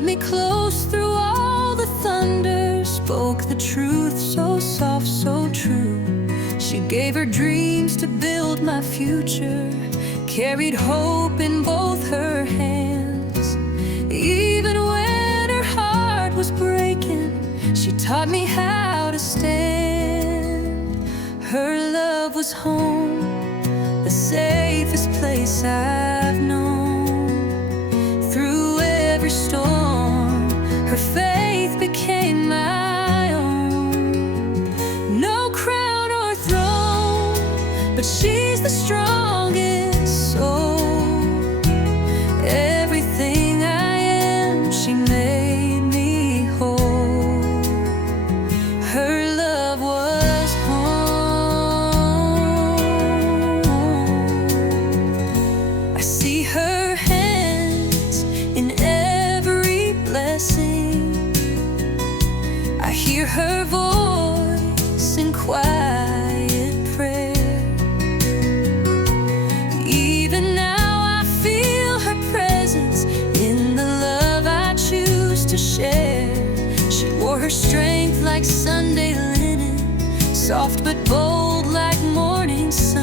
held me close through all the thunder, spoke the truth so soft, so true. She gave her dreams to build my future, carried hope in both her hands. Even when her heart was breaking, she taught me how to stand. Her love was home, the safest place I've known. Through every storm, her faith became my own. No crown or throne, but she's the strongest soul. Everything I am, she made me whole. Her love was home. I see her hands in every blessing. I hear her voice in quiet prayer. Even now I feel her presence in the love I choose to share. She wore her strength like Sunday linen, soft but bold like morning sun.